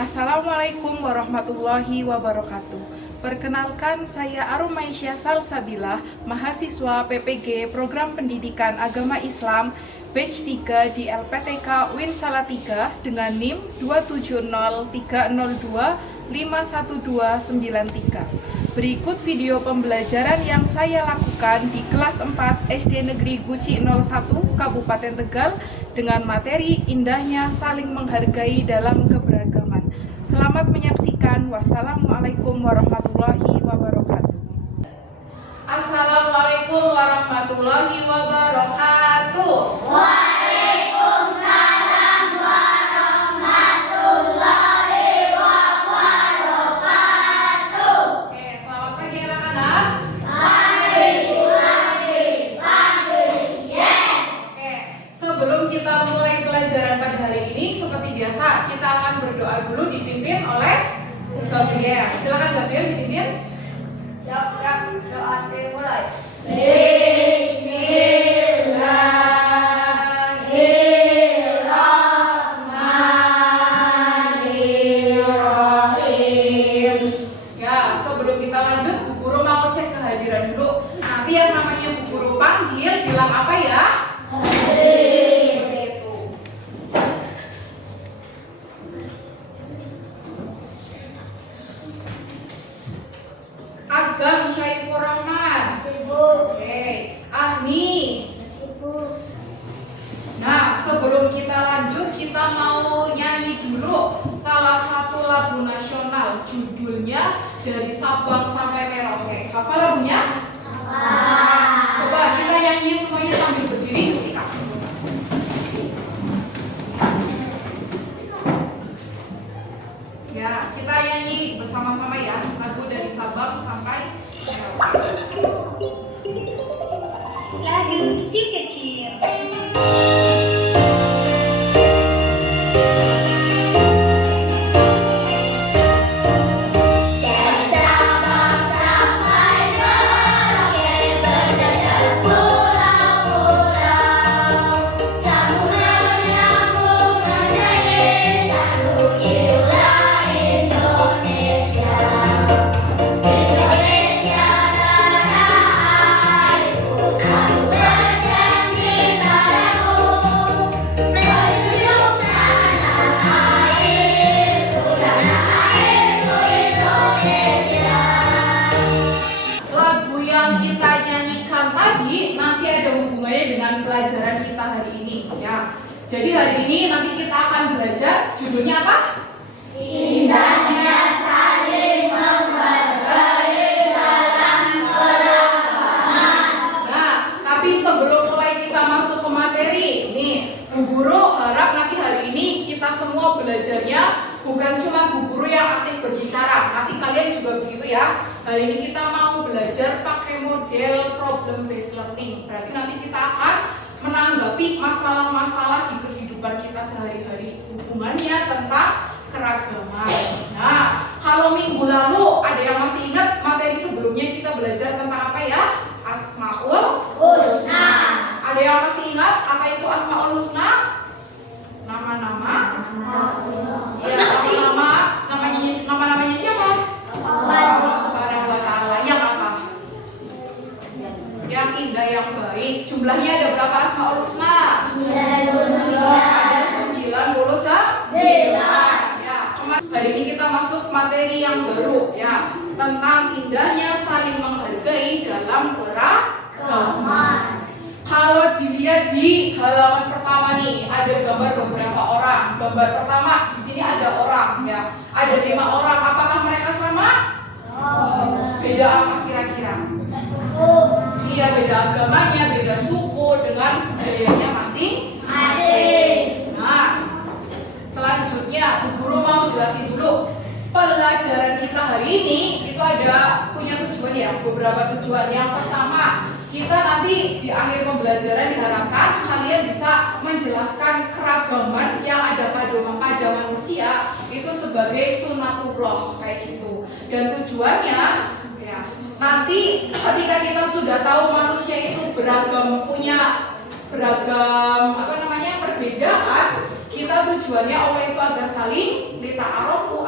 Assalamualaikum warahmatullahi wabarakatuh. Perkenalkan, saya Arumaisyah Salsabila, mahasiswa PPG Program Pendidikan Agama Islam Batch 3 di LPTK UIN Salatiga dengan NIM 27030251293. Berikut video pembelajaran yang saya lakukan di kelas 4 SD Negeri Guci 01 Kabupaten Tegal dengan materi indahnya saling menghargai dalam keberagaman. Selamat menyaksikan. Wassalamualaikum warahmatullahi wabarakatuh. Assalamualaikum warahmatullahi wabarakatuh. Waalaikumsalam warahmatullahi wabarakatuh. Oke, selamat pagi anak-anak. Pagi, yes. Oke, sebelum kita mulai pelajaran pada hari ini, seperti biasa kita akan berdoa dulu dipimpin oleh Gabriel. Silakan Gabriel dipimpin. Siap, doa dimulai. Bismillahirrahmanirrahim. Ya, sebelum kita lanjut, Bu Guru mau cek kehadiran dulu. Nanti yang namanya Bu Guru panggil bilang apa ya? Seperti itu. Agam Syaifur Rahman. Oke, Ahni. Nah, sebelum kita lanjut, kita mau nyanyi dulu salah satu lagu nasional. Judulnya Dari Sabang Sampai Merauke. Hafal lagunya? Coba kita nyanyi semuanya sambil berdiri. Sikap. Ya, kita nyanyi bersama-sama ya. Lagu Dari Sabang Sampai Merauke. Lagu si kecil. Dari Sabang sampai Merauke berdagang pulau-pulau, samudra menyambung menjadi satu wilayah Indonesia. Indonesia tanah airku, aku berjanji padamu, menjunjung tanah airku Indonesia. Lagu yang kita nyanyikan tadi nanti ada hubungannya dengan pelajaran kita hari ini ya. Jadi hari ini nanti kita akan belajar judulnya apa? Indahnya saling menghargai dalam keragaman. Nah, tapi sebelum mulai kita masuk ke materi, nih Bu Guru harap nanti hari ini kita semua belajarnya bukan cuma Bu Guru yang aktif berbicara, nanti kalian juga begitu ya. Hari ini kita mau belajar pakai model problem based learning. Berarti nanti kita akan menanggapi masalah-masalah di kehidupan kita sehari-hari, hubungannya tentang keragaman. Nah, kalau minggu lalu ada yang masih ingat materi sebelumnya kita belajar tentang apa ya? Asmaul Husna. Ada yang masih ingat apa itu Asmaul Husna? Nama-nama. Ya, nama-namanya siapa? Allah Subhanahu wa taala. Yang apa? Yang indah, yang baik. Jumlahnya ada berapa Asmaul Husna? 99. Ada 99. Ya, hari ini kita masuk materi yang baru ya, tentang indahnya saling menghargai dalam keragaman. Kalau dilihat di halaman pertama nih, ada gambar beberapa orang. Gambar pertama di sini ada orang ya. Ada 5 orang. Apakah mereka sama? Beda apa kira-kira? Iya, beda agamanya, beda suku dengan budayanya masing-masing. Nah, selanjutnya Bu Guru mau jelasin dulu pelajaran kita hari ini itu ada punya tujuan ya, beberapa tujuan. Yang pertama, kita nanti di akhir pembelajaran diharapkan kalian bisa menjelaskan keragaman yang ada pada manusia itu sebagai sunatullah kayak gitu. Dan tujuannya ya, nanti ketika kita sudah tahu manusia itu beragam, punya beragam perbedaan, kita tujuannya Allah itu agar saling lita'arofu,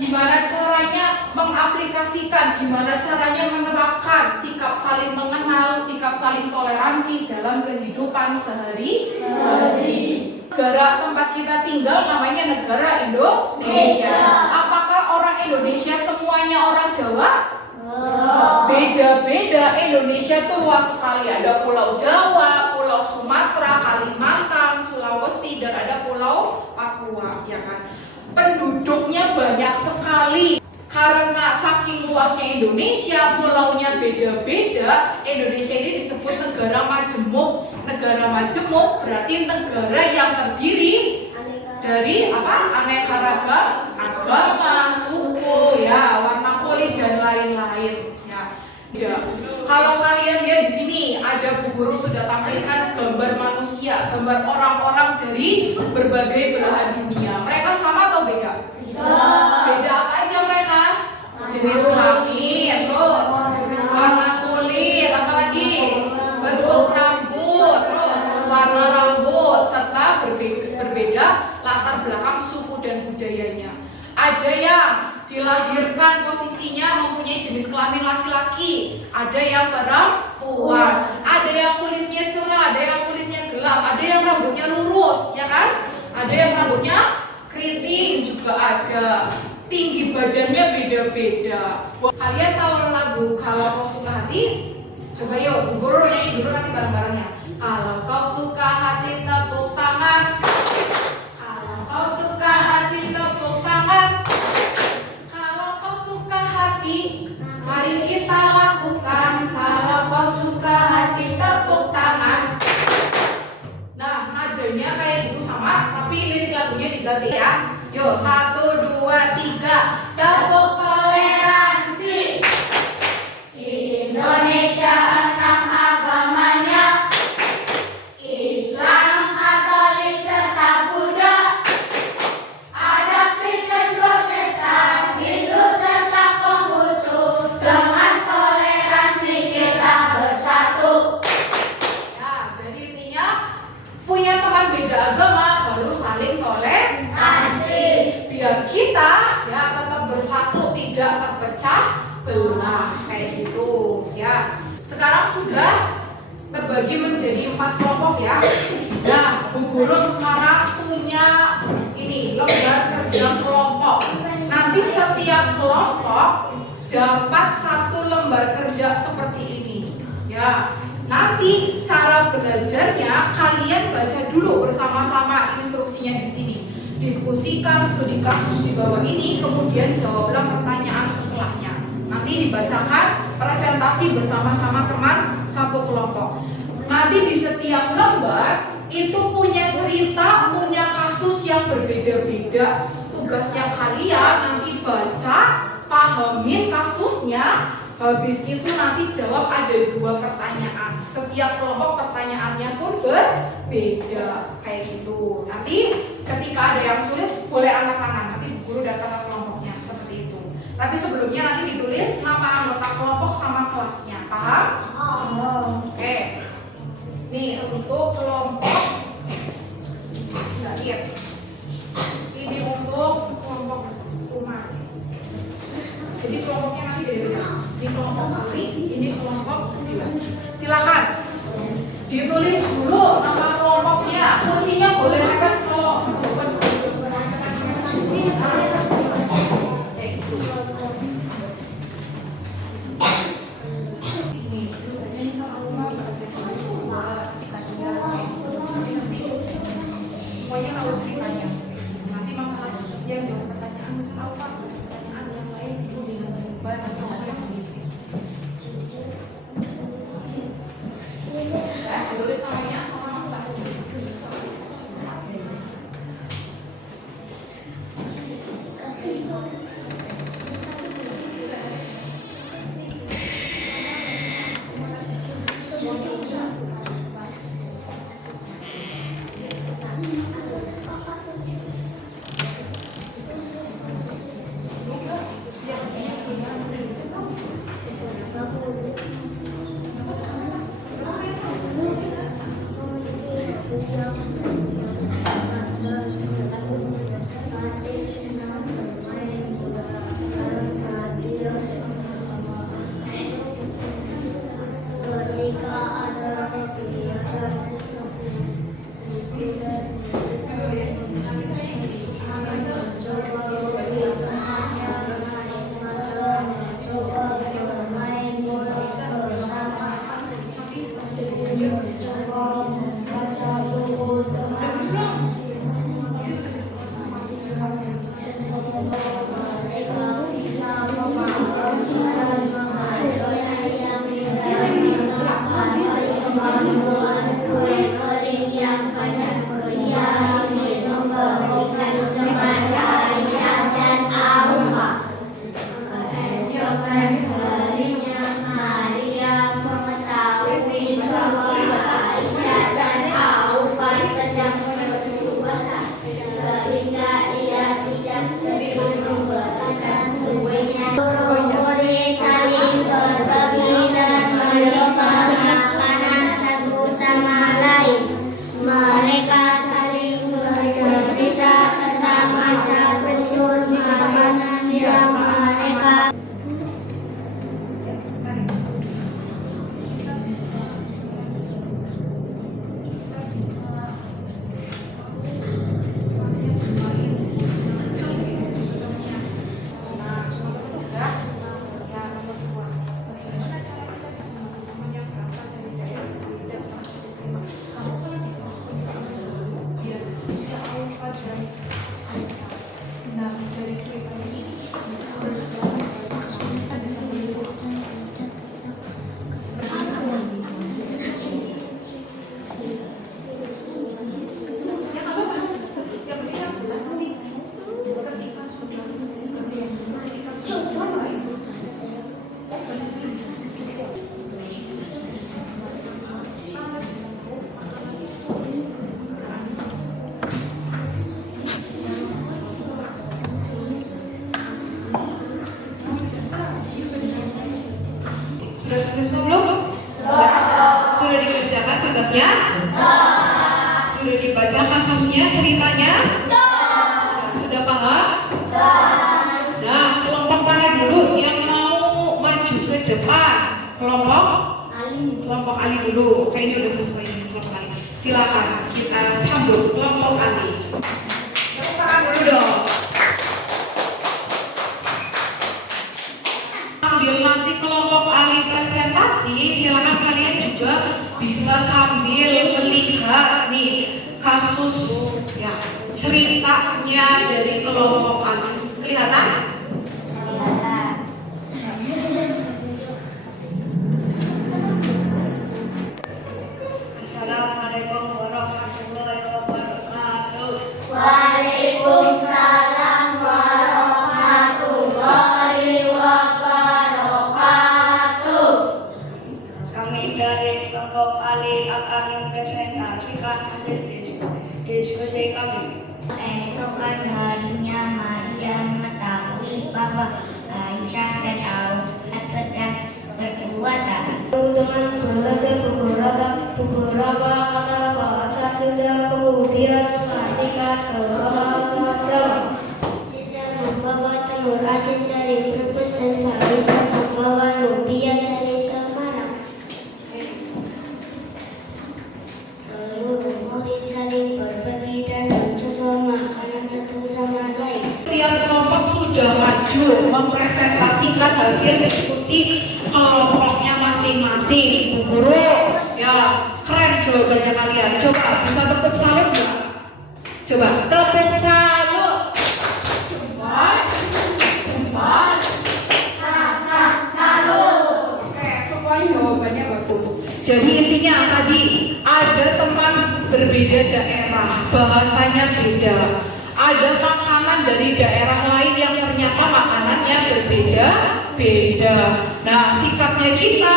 gimana caranya mengaplikasikan, gimana caranya menerapkan sikap saling mengenal, sikap saling toleransi dalam kehidupan sehari-hari. Negara tempat kita tinggal namanya negara Indonesia. Apakah orang Indonesia semuanya orang Jawa? Beda-beda. Indonesia itu luas sekali. Ada Pulau Jawa, Pulau Sumatera, Kalimantan, Sulawesi, dan ada Pulau Papua, ya kan? Penduduknya banyak sekali. Karena saking luasnya Indonesia, pulaunya beda-beda, Indonesia ini disebut negara majemuk. Negara majemuk berarti negara yang terdiri dari apa? Aneka ragam agama, suku, ya, warna kulit dan lain-lain. Ya. Kalau kalian lihat di sini ada Bu Guru sudah tampilkan gambar manusia, gambar orang-orang dari berbagai belahan dunia. Mereka sama atau beda? Beda apa aja mereka? Jenis kelamin, terus warna kulit, apa lagi? Bentuk rambut, terus warna rambut, serta berbeda latar belakang suku dan budayanya. Ada yang dilahirkan posisinya mempunyai jenis kelamin laki-laki, ada yang perempuan, ada yang kulitnya cerah, ada yang kulitnya gelap, ada yang rambutnya lurus, ya kan? Ada yang rambutnya keriting juga ada. Tinggi badannya beda-beda. Kalian tahu lagu Kalau Kau Suka Hati? Coba yuk, Bu Guru nyanyi dulu nanti bareng-barengnya. Kalau kau suka hati tepuk tangan. Kalau kau suka hati tepuk tangan. Kalau kau suka hati, mari kita lakukan. Kalau kau suka hati tepuk tangan. Nah, nadanya kayak gitu sama, tapi lirik lagunya diganti ya. Yuk, 1, 2, 3. Tepuk toleransi. Di Indonesia 6 agamanya, Islam, Katolik, serta Buddha. Ada Kristen, Protestan, Hindu, serta Konghucu. Dengan toleransi kita bersatu. Ya, jadi intinya punya teman beda agama harus saling toleransi. Biar kita ya tetap bersatu, tidak terpecah belah kayak gitu ya. Sekarang sudah terbagi menjadi 4 kelompok ya. Nah, Bu Guru sekarang punya ini lembar kerja kelompok. Nanti setiap kelompok dapat 1 lembar kerja seperti ini ya. Nanti cara belajarnya kalian baca dulu bersama-sama instruksinya di sini. Diskusikan studi kasus di bawah ini, kemudian jawablah pertanyaan setelahnya. Nanti dibacakan presentasi bersama-sama teman satu kelompok. Nanti di setiap lembar itu punya cerita, punya kasus yang berbeda-beda. Tugasnya kalian nanti baca, pahamin kasusnya, habis itu nanti jawab ada 2 pertanyaan. Setiap kelompok pertanyaannya pun berbeda kayak gitu. Nanti ketika ada yang sulit boleh angkat tangan. Nanti Bu Guru datang ke kelompoknya seperti itu. Tapi sebelumnya nanti ditulis nama anggota kelompok sama kelasnya. Paham? Oke. Nih untuk kelompok Zaid. Ini untuk kelompok Umar. Jadi kelompoknya nanti beda-beda. Ini kelompok Ali, ini kelompok Jilan. Silakan ditulis dulu nama kelompoknya. Kursinya boleh lewat kalau jawaban. Semuanya tahu ceritanya. Nanti masalah yang jawab pertanyaan misalnya apa, pertanyaan yang lain itu dengan jawaban atau yang miskin. Ya, ditulis namanya sama kelasnya. mereka saling bercerita tentang asal-usul makanan yang mereka. Sudah selesai semua belum? Sudah dikerjakan tugasnya? Sudah dibaca kasusnya, ceritanya? Sudah paham? Nah, kelompok mana dulu yang mau maju ke depan? Kelompok Ali dulu. Oke, ini udah selesai kelompok Ali. Silakan kita sambut kelompok Ali. Tepuk tangan dulu dong. Sambil nanti kelompok Ali presentasi, silakan kalian juga bisa sambil melihat nih kasus ya ceritanya dari kelompok Ali. Kelihatan? Assalamualaikum warahmatullahi wabarakatuh. Waalaikumsalam warahmatullahi wabarakatuh. Kami dari kelompok Ali akan mempresentasikan hasil diskusi kami. Esokan harinya Maria mengetahui bahwa Aisyah dan Aulia sedang berpuasa. Teman-teman belajar beberapa kata bahasa Sunda, kemudian ketika ke bahasa Jawa. Bisa membawa telur asin dari Brebes dan Farisa membawa lumpia dari Semarang. Seluruh murid saling berbagi dan mencoba makanan satu sama lain. Setiap kelompok sudah maju mempresentasikan hasil diskusi kelompoknya masing-masing. Bu Guru, ya keren jawabannya kalian. Coba bisa tepuk salut nggak? Coba tepuk salut. Cepat. Salut. Oke, semuanya jawabannya bagus. Jadi intinya tadi ada teman berbeda daerah, bahasanya beda. Ada makanan dari daerah lain yang ternyata makanannya berbeda-beda. Nah, sikapnya kita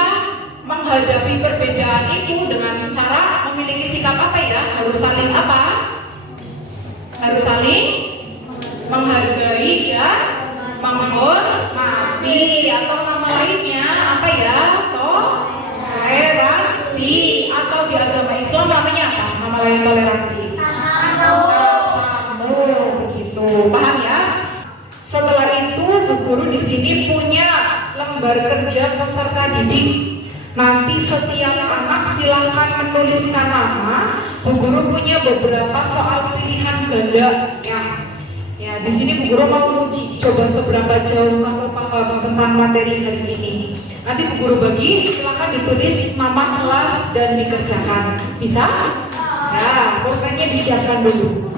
menghadapi perbedaan itu dengan cara memiliki sikap apa ya? Harus saling apa? Harus saling menghargai ya, menghormati, atau nama lainnya apa ya? Toleransi, atau di agama Islam namanya apa? Nama lain toleransi. Begitu, paham ya? Setelah itu Bu Guru di sini punya lembar kerja peserta didik. Nanti setiap anak silahkan menuliskan nama. Bu Guru punya beberapa soal pilihan ganda ya. Ya, di sini Bu Guru mau uji coba seberapa jauh kamu paham tentang materi hari ini. Nanti Bu Guru bagi, silahkan ditulis nama kelas dan dikerjakan. Bisa? Ya, pokoknya disiapkan dulu.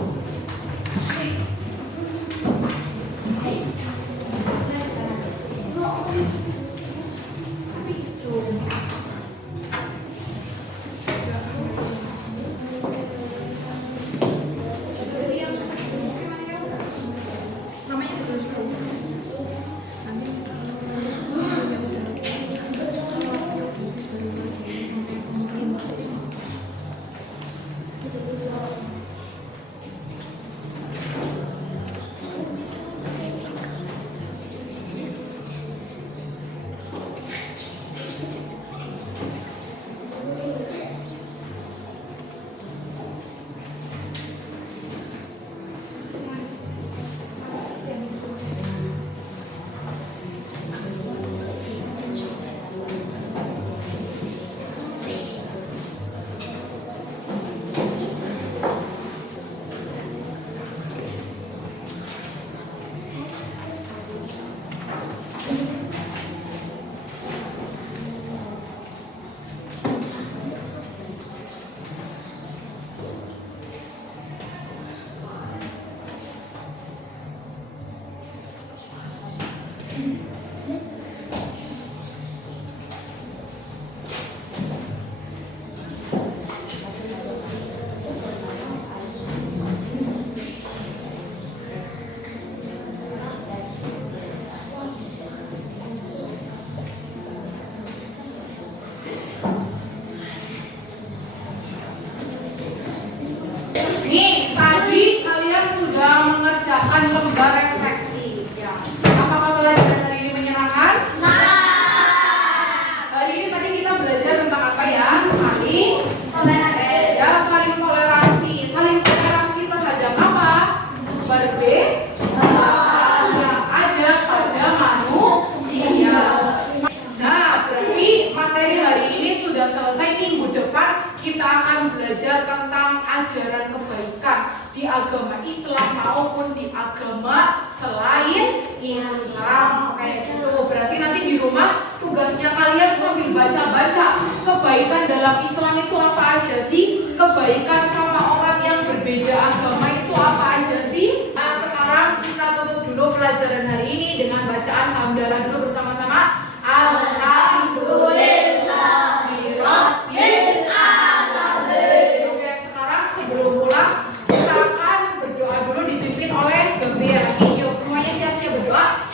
agama Islam maupun di agama selain Islam. Kayak gitu. Berarti nanti di rumah tugasnya kalian sambil baca-baca kebaikan dalam Islam itu apa aja sih? Kebaikan sama orang yang berbeda agama itu apa aja sih? Nah, sekarang kita tutup dulu pelajaran hari ini dengan bacaan hamdalah dulu bersama-sama. Alhamdulillahirabbil alamin. Oke, sekarang sebelum pulang kita akan berdoa dulu dipimpin oleh Gembir. Yuk semuanya siap-siap berdoa.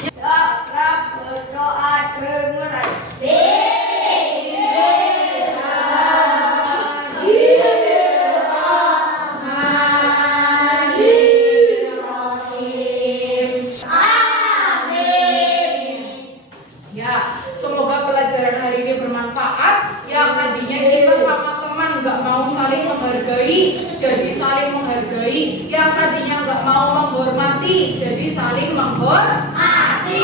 Berdoa dimulai. Ya, semoga pelajaran hari ini bermanfaat. Yang tadinya kita sama teman nggak mau saling menghargai, jadi saling menghargai. Yang tadinya nggak mau menghormati, jadi saling menghormati.